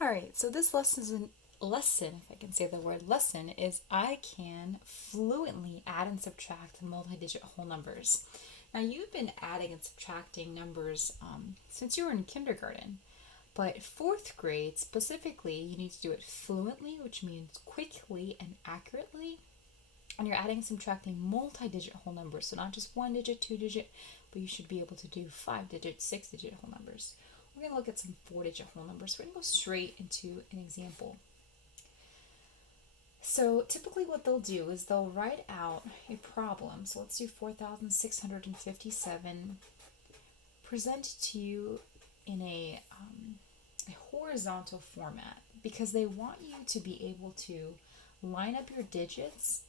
All right, so this lesson, if I can say the word lesson, is I can fluently add and subtract multi-digit whole numbers. Now, you've been adding and subtracting numbers since you were in kindergarten, but fourth grade specifically, you need to do it fluently, which means quickly and accurately. And you're adding and subtracting multi-digit whole numbers, so not just one digit, two digit, but you should be able to do five digit, six digit whole numbers. We're going to look at some four digit whole numbers. So we're going to go straight into an example. So typically what they'll do is they'll write out a problem. So let's do 4,657 presented to you in a horizontal format because they want you to be able to line up your digits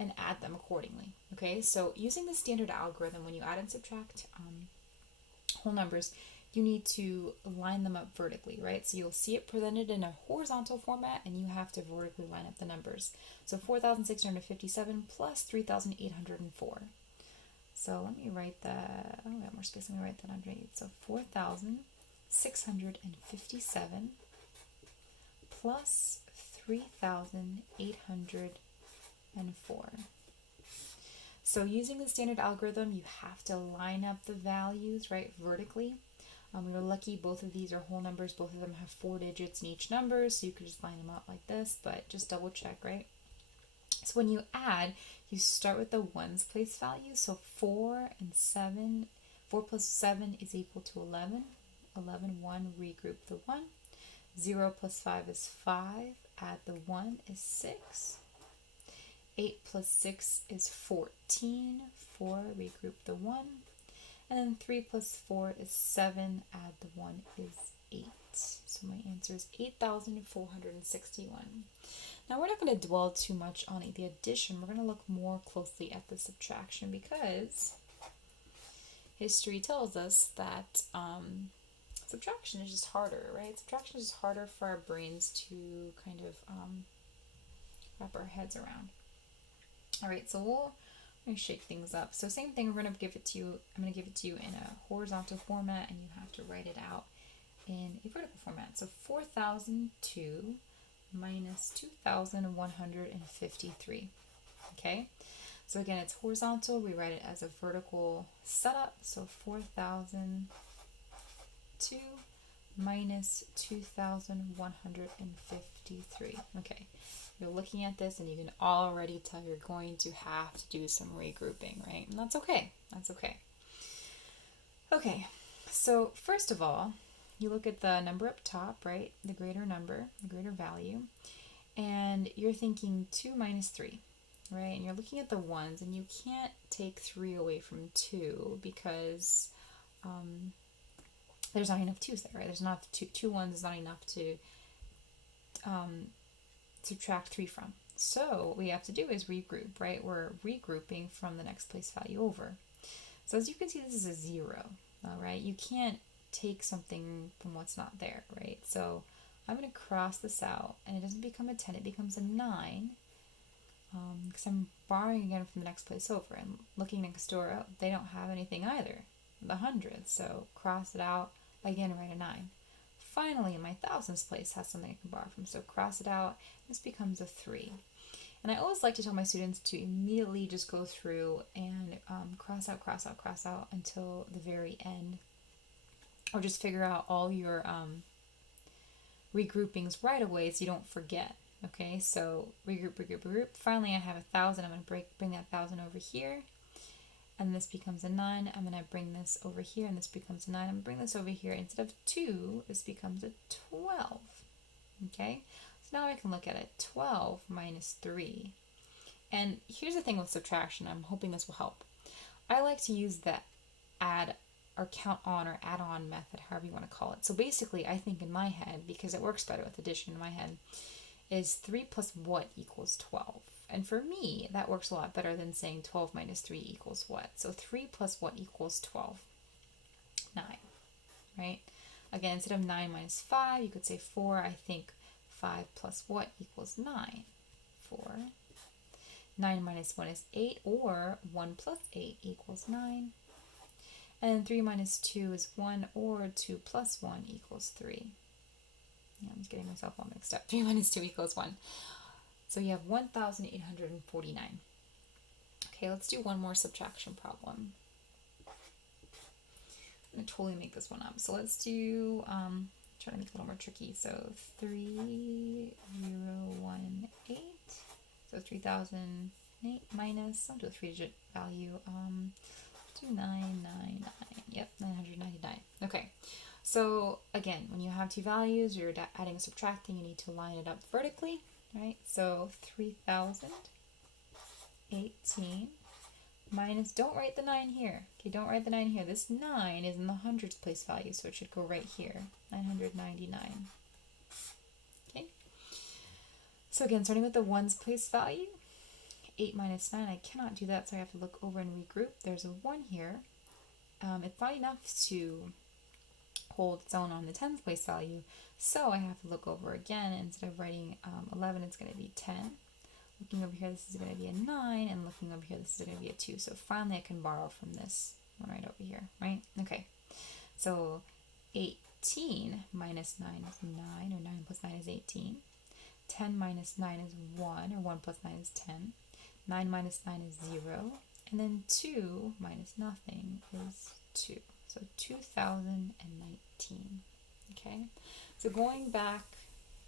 and add them accordingly. Okay, so using the standard algorithm, when you add and subtract whole numbers, you need to line them up vertically, right? So you'll see it presented in a horizontal format and you have to vertically line up the numbers. So 4,657 plus 3,804. So let me write that, oh, I got more space, let me write that underneath. So 4,657 plus 3,804. So using the standard algorithm, you have to line up the values, right, vertically. We were lucky both of these are whole numbers. Both of them have four digits in each number, so you could just line them up like this, but just double check, right? So when you add, you start with the ones place value. So 4 and 7, 4 plus 7 is equal to 11. 11, 1, regroup the 1. 0 plus 5 is 5, add the 1 is 6. 8 plus 6 is 14. 4, regroup the 1. And then 3 plus 4 is 7, add the 1 is 8. So my answer is 8,461. Now we're not going to dwell too much on the addition. We're going to look more closely at the subtraction because history tells us that subtraction is just harder, right? Subtraction is just harder for our brains to kind of wrap our heads around. All right, so we're going to shake things up. So same thing, we're going to give it to you. I'm going to give it to you in a horizontal format, and you have to write it out in a vertical format. So 4,002 minus 2,153. Okay, so again, it's horizontal. We write it as a vertical setup. So 4,002 minus 2,153. Okay, you're looking at this and you can already tell you're going to have to do some regrouping, right? And that's okay. That's okay. Okay, so first of all, you look at the number up top, right? The greater number, the greater value, and you're thinking 2 minus 3, right? And you're looking at the ones, and you can't take 3 away from 2 because there's not enough 2's there, right? There's not two ones is not enough to subtract 3 from. So what we have to do is regroup, right? We're regrouping from the next place value over. So as you can see, this is a 0, all right? You can't take something from what's not there, right? So I'm going to cross this out, and it doesn't become a 10, it becomes a 9, because I'm borrowing again from the next place over. And looking next door, oh, they don't have anything either, the hundreds, so cross it out, again write a 9. Finally, my thousands place has something I can borrow from, so cross it out, this becomes a 3. And I always like to tell my students to immediately just go through and cross out, cross out, cross out until the very end, or just figure out all your regroupings right away so you don't forget. Okay, so regroup, regroup, regroup. Finally, I have 1,000. I'm going to bring that 1,000 over here, and this becomes a 9. I'm going to bring this over here, and this becomes a 9. I'm going to bring this over here. Instead of 2, this becomes a 12. Okay, so now I can look at it. 12 minus 3. And here's the thing with subtraction. I'm hoping this will help. I like to use the add or count on or add on method, however you want to call it. So basically, I think in my head, because it works better with addition in my head, is 3 plus what equals 12. And for me, that works a lot better than saying 12 minus 3 equals what. So 3 plus what equals 12? 9, right? Again, instead of 9 minus 5, you could say 4. I think 5 plus what equals 9? 4. 9 minus 1 is 8, or 1 plus 8 equals 9. And 3 minus 2 is 1, or 2 plus 1 equals 3. Yeah, I'm just getting myself all mixed up. 3 minus 2 equals 1. So you have 1,849. Okay, let's do one more subtraction problem. I'm going to totally make this one up. So let's do, try to make it a little more tricky. So 3018. So 3008 minus, I'll do a 3-digit value, do 999. Yep, 999. Okay. So again, when you have two values, you're adding and subtracting, you need to line it up vertically, right? So 3018 minus, don't write the 9 here. Okay, don't write the 9 here. This 9 is in the hundreds place value, so it should go right here, 999. Okay. So again, starting with the ones place value, 8 minus 9, I cannot do that, so I have to look over and regroup. There's a 1 here. It's not enough to hold its own on the tens place value, so I have to look over again. Instead of writing 11, it's going to be 10. Looking over here, this is going to be a 9, and looking over here, this is going to be a 2. So finally I can borrow from this one right over here, right? Okay, so 18 minus 9 is 9, or 9 plus 9 is 18. 10 minus 9 is 1, or 1 plus 9 is 10. 9 minus 9 is 0. And then 2 minus nothing is 2. So 2019. Okay, so going back,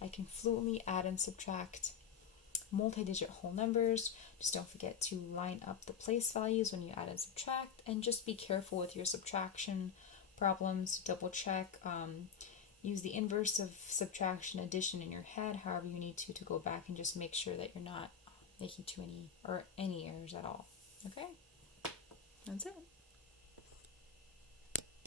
I can fluently add and subtract multi-digit whole numbers. Just don't forget to line up the place values when you add and subtract, and just be careful with your subtraction problems. Double check. Use the inverse of subtraction, addition in your head, however you need to go back and just make sure that you're not making any errors at all. Okay, that's it.